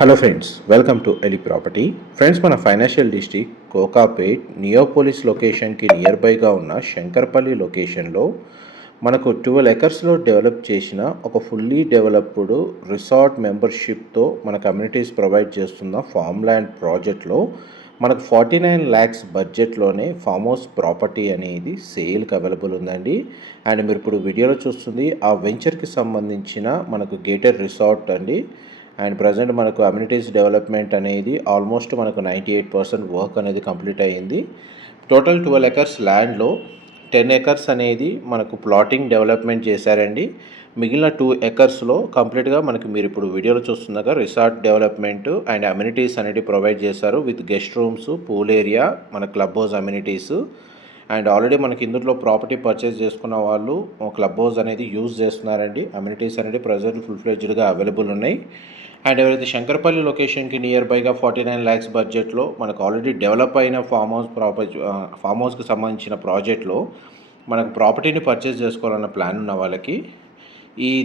Hello friends, welcome to Eli property. Friends, మన financial district Kokapet Neopolis లొకేషన్కి near బైగా ఉన్న శంకర్పల్లి లొకేషన్లో మనకు 12 ఎకర్స్లో డెవలప్ చేసిన ఒక ఫుల్లీ డెవలప్డ్ రిసార్ట్ మెంబర్షిప్తో మన కమ్యూనిటీస్ ప్రొవైడ్ చేస్తున్న ఫామ్ ల్యాండ్ ప్రాజెక్ట్లో మనకు 49 lakhs బడ్జెట్లోనే ఫామ్ హౌస్ ప్రాపర్టీ అనేది సేల్కి అవైలబుల్ ఉందండి. అండ్ మీరు ఇప్పుడు వీడియోలో చూస్తుంది ఆ వెంచర్కి సంబంధించిన మనకు గేటెడ్ రిసార్ట్ అండి. అండ్ ప్రజెంట్ మనకు అమ్యూనిటీస్ డెవలప్మెంట్ అనేది ఆల్మోస్ట్ మనకు 98% వర్క్ అనేది కంప్లీట్ అయ్యింది. టోటల్ 12 ఎకర్స్ ల్యాండ్లో 10 ఎకర్స్ అనేది మనకు ప్లాటింగ్ డెవలప్మెంట్ చేశారండి. మిగిలిన 2 ఎకర్స్లో కంప్లీట్గా మనకి మీరు ఇప్పుడు వీడియోలో చూస్తున్నాగా రిసార్ట్ డెవలప్మెంట్ అండ్ అమ్యూనిటీస్ అనేది ప్రొవైడ్ చేశారు with guest rooms, pool area, మన club house amenities. And already మనకి ఇందులో ప్రాపర్టీ పర్చేస్ చేసుకున్న వాళ్ళు క్లబ్ హౌస్ అనేది యూజ్ చేస్తున్నారండి. అమ్యూనిటీస్ అనేది ప్రజెంట్ ఫుల్ ఫ్లెడ్జ్డ్గా అవైలబుల్ ఉన్నాయి. అండ్ ఎవరైతే శంకర్పల్లి లొకేషన్కి నియర్ బైగా 49 lakhs బడ్జెట్లో మనకు ఆల్రెడీ డెవలప్ అయిన ఫామ్ హౌస్కి సంబంధించిన ప్రాజెక్ట్లో మనకు ప్రాపర్టీని పర్చేస్ చేసుకోవాలన్న ప్లాన్ ఉన్న వాళ్ళకి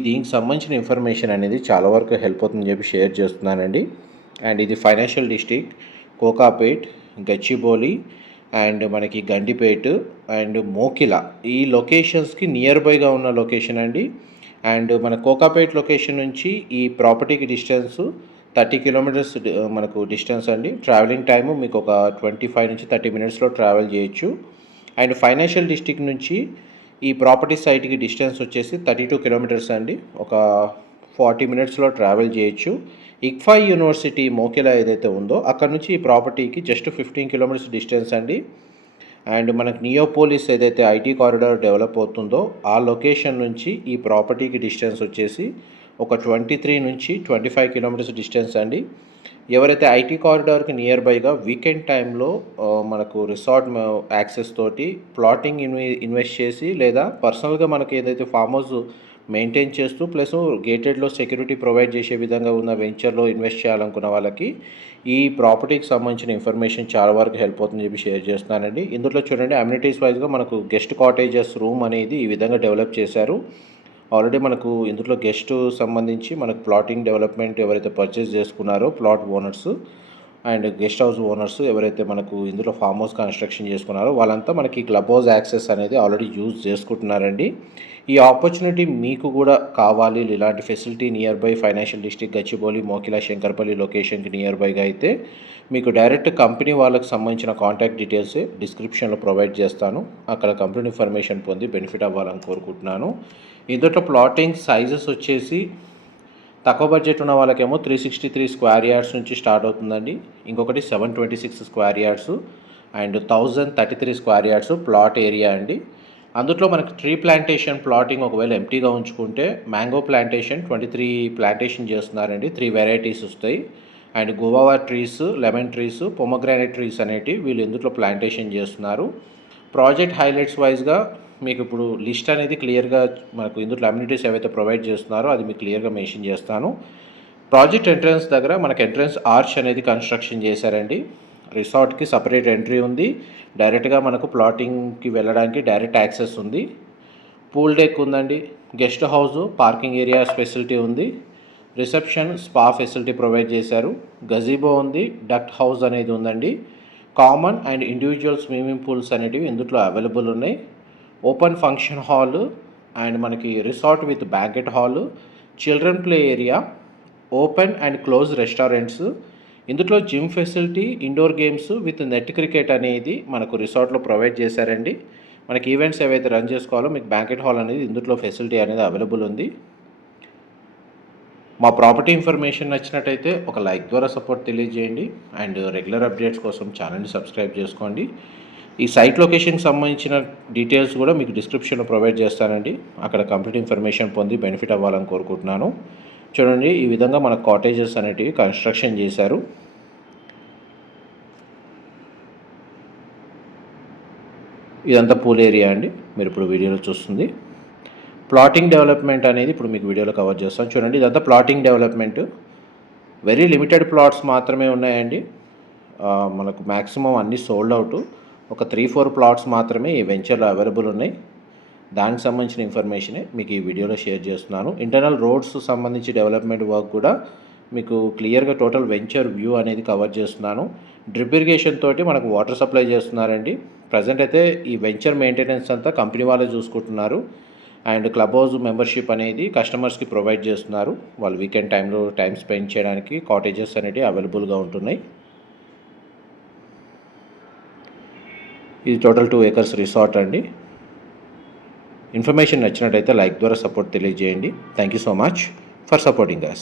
దీనికి సంబంధించిన ఇన్ఫర్మేషన్ అనేది చాలా వరకు హెల్ప్ అవుతుందని చెప్పి షేర్ చేస్తున్నానండి. అండ్ ఇది financial district Kokapet, Gachibowli and మనకి గండిపేట్ అండ్ మోకిల ఈ లొకేషన్స్కి నియర్ బైగా ఉన్న లొకేషన్ అండి. అండ్ మన కోకాపేట్ లొకేషన్ నుంచి ఈ ప్రాపర్టీకి డిస్టెన్స్ 30 కిలోమీటర్స్ మనకు డిస్టెన్స్ అండి. ట్రావెలింగ్ టైము మీకు ఒక 25 నుంచి 30 మినిట్స్లో ట్రావెల్ చేయొచ్చు. అండ్ ఫైనాన్షియల్ డిస్ట్రిక్ట్ నుంచి ఈ ప్రాపర్టీ సైట్కి డిస్టెన్స్ వచ్చేసి 32 కిలోమీటర్స్ అండి. ఒక 40 మినిట్స్లో ట్రావెల్ చేయొచ్చు. ఇక్ఫా యూనివర్సిటీ మోకిల ఏదైతే ఉందో అక్కడ నుంచి ఈ ప్రాపర్టీకి జస్ట్ 15 కిలోమీటర్స్ డిస్టెన్స్ అండి. అండ్ మనకు నియోపోలిస్ ఏదైతే ఐటీ కారిడార్ డెవలప్ అవుతుందో ఆ లొకేషన్ నుంచి ఈ ప్రాపర్టీకి డిస్టెన్స్ వచ్చేసి ఒక 23 నుంచి 25 కిలోమీటర్స్ డిస్టెన్స్ అండి. ఎవరైతే ఐటీ కారిడార్కి నియర్ బైగా వీకెండ్ టైంలో మనకు రిసార్ట్ యాక్సెస్ తోటి ప్లాటింగ్ ఇన్వెస్ట్ చేసి లేదా పర్సనల్గా మనకి ఏదైతే ఫామ్ హౌస్ మెయింటైన్ చేస్తూ ప్లస్ గేటెడ్లో సెక్యూరిటీ ప్రొవైడ్ చేసే విధంగా ఉన్న వెంచర్లో ఇన్వెస్ట్ చేయాలనుకున్న వాళ్ళకి ఈ ప్రాపర్టీకి సంబంధించిన ఇన్ఫర్మేషన్ చాలా వరకు హెల్ప్ అవుతుందని చెప్పి షేర్ చేస్తున్నానండి. ఇందులో చూడండి, అమ్యూనిటీస్ వైజ్గా మనకు గెస్ట్ కాటేజెస్ రూమ్ అనేది ఈ విధంగా డెవలప్ చేశారు. ఆల్రెడీ మనకు ఇందులో గెస్ట్ సంబంధించి మనకు ప్లాటింగ్ డెవలప్మెంట్ ఎవరైతే పర్చేస్ చేసుకున్నారో plot owners and guest house owners ఎవరైతే మనకు ఇందులో ఫామ్ హౌస్ కన్స్ట్రక్షన్ చేసుకున్నారో వాళ్ళంతా మనకి క్లబ్ హౌస్ యాక్సెస్ అనేది ఆల్రెడీ యూజ్ చేసుకుంటున్నారండి. ఈ ఆపర్చునిటీ మీకు కూడా కావాలి, ఇలాంటి facility nearby financial district Gachibowli, Mokila, Shankarpally లొకేషన్కి నియర్ బైగా అయితే మీకు డైరెక్ట్ కంపెనీ వాళ్ళకి సంబంధించిన కాంటాక్ట్ డీటెయిల్స్ డిస్క్రిప్షన్లో ప్రొవైడ్ చేస్తాను. అక్కడ కంపెనీ ఇన్ఫర్మేషన్ పొంది బెనిఫిట్ అవ్వాలని కోరుకుంటున్నాను. ఇందులో ప్లాటింగ్ సైజెస్ వచ్చేసి తక్కువ బడ్జెట్ ఉన్న వాళ్ళకేమో 363 స్క్వేర్ యార్డ్స్ నుంచి స్టార్ట్ అవుతుందండి. ఇంకొకటి 726 square yards and 1033 square yards plot area అండి. అందులో మనకి ట్రీ ప్లాంటేషన్ ప్లాటింగ్ ఒకవేళ ఎంటీగా ఉంచుకుంటే మ్యాంగో ప్లాంటేషన్ 23 ప్లాంటేషన్ చేస్తున్నారండి. 3 వెరైటీస్ వస్తాయి. And guava trees, lemon trees, pomegranate trees అనేటివి వీళ్ళు ఇందులో ప్లాంటేషన్ చేస్తున్నారు. ప్రాజెక్ట్ హైలైట్స్ వైజ్గా మీకు ఇప్పుడు లిస్ట్ అనేది క్లియర్గా మనకు ఇందులో అమ్యూనిటీస్ ఏవైతే ప్రొవైడ్ చేస్తున్నారో అది మీకు క్లియర్గా మెన్షన్ చేస్తాను. ప్రాజెక్ట్ ఎంట్రన్స్ దగ్గర మనకు ఎంట్రన్స్ ఆర్చ్ అనేది కన్స్ట్రక్షన్ చేశారండి. రిసార్ట్కి సపరేట్ ఎంట్రీ ఉంది. డైరెక్ట్గా మనకు ప్లాటింగ్కి వెళ్ళడానికి డైరెక్ట్ యాక్సెస్ ఉంది. పూల్ డెక్ ఉందండి. Guest house, parking area facility ఉంది. రిసెప్షన్, స్పా ఫెసిలిటీ ప్రొవైడ్ చేశారు. గజీబో ఉంది. డక్ట్ హౌస్ అనేది ఉందండి. Common and individual swimming pools అనేటివి ఇందులో అవైలబుల్ ఉన్నాయి. ఓపెన్ ఫంక్షన్ హాల్ అండ్ మనకి resort with banquet hall, children play area, open and close restaurants, ఇందులో gym facility, indoor games with net cricket అనేది మనకు రిసార్ట్లో ప్రొవైడ్ చేశారండి. మనకి ఈవెంట్స్ ఏవైతే రన్ చేసుకోవాలో మీకు బ్యాంకెట్ హాల్ అనేది ఇందులో ఫెసిలిటీ అనేది అవైలబుల్ ఉంది. మా ప్రాపర్టీ ఇన్ఫర్మేషన్ నచ్చినట్టయితే ఒక లైక్ ద్వారా సపోర్ట్ తెలియజేయండి. అండ్ రెగ్యులర్ అప్డేట్స్ కోసం ఛానల్ని సబ్స్క్రైబ్ చేసుకోండి. ఈ సైట్ లొకేషన్కి సంబంధించిన డీటెయిల్స్ కూడా మీకు డిస్క్రిప్షన్లో ప్రొవైడ్ చేస్తానండి. అక్కడ కంప్లీట్ ఇన్ఫర్మేషన్ పొంది బెనిఫిట్ అవ్వాలని కోరుకుంటున్నాను. చూడండి, ఈ విధంగా మన కాటేజెస్ అనేటివి కన్స్ట్రక్షన్ చేశారు. ఇదంతా పూల్ ఏరియా అండి. మీరు ఇప్పుడు వీడియోలో చూస్తుంది ప్లాటింగ్ డెవలప్మెంట్ అనేది ఇప్పుడు మీకు వీడియోలో కవర్ చేస్తాను. చూడండి, ఇదంతా plotting development. Very limited plots మాత్రమే ఉన్నాయండి. మనకు మ్యాక్సిమం అన్నీ సోల్డ్ అవుట్. ఒక 3-4 ప్లాట్స్ మాత్రమే ఈ వెంచర్లో అవైలబుల్ ఉన్నాయి. దానికి సంబంధించిన ఇన్ఫర్మేషనే మీకు ఈ వీడియోలో షేర్ చేస్తున్నాను. ఇంటర్నల్ రోడ్స్ సంబంధించి డెవలప్మెంట్ వర్క్ కూడా మీకు క్లియర్గా టోటల్ వెంచర్ వ్యూ అనేది కవర్ చేస్తున్నాను. డ్రిప్ ఇరిగేషన్ తోటి మనకు వాటర్ సప్లై చేస్తున్నారండి. ప్రజెంట్ అయితే ఈ వెంచర్ మెయింటెనెన్స్ అంతా కంపెనీ వాళ్ళే చూసుకుంటున్నారు. అండ్ క్లబ్ హౌస్ మెంబర్షిప్ అనేది కస్టమర్స్కి ప్రొవైడ్ చేస్తున్నారు. వాళ్ళు వీకెండ్ టైంలో టైం స్పెండ్ చేయడానికి కాటేజెస్ అనేవి అవైలబుల్గా ఉంటున్నాయి. ఇది టోటల్ 2 acres రిసార్ట్ అండి. ఇన్ఫర్మేషన్ నచ్చినట్టయితే లైక్ ద్వారా సపోర్ట్ తెలియజేయండి. Thank you so much for supporting us.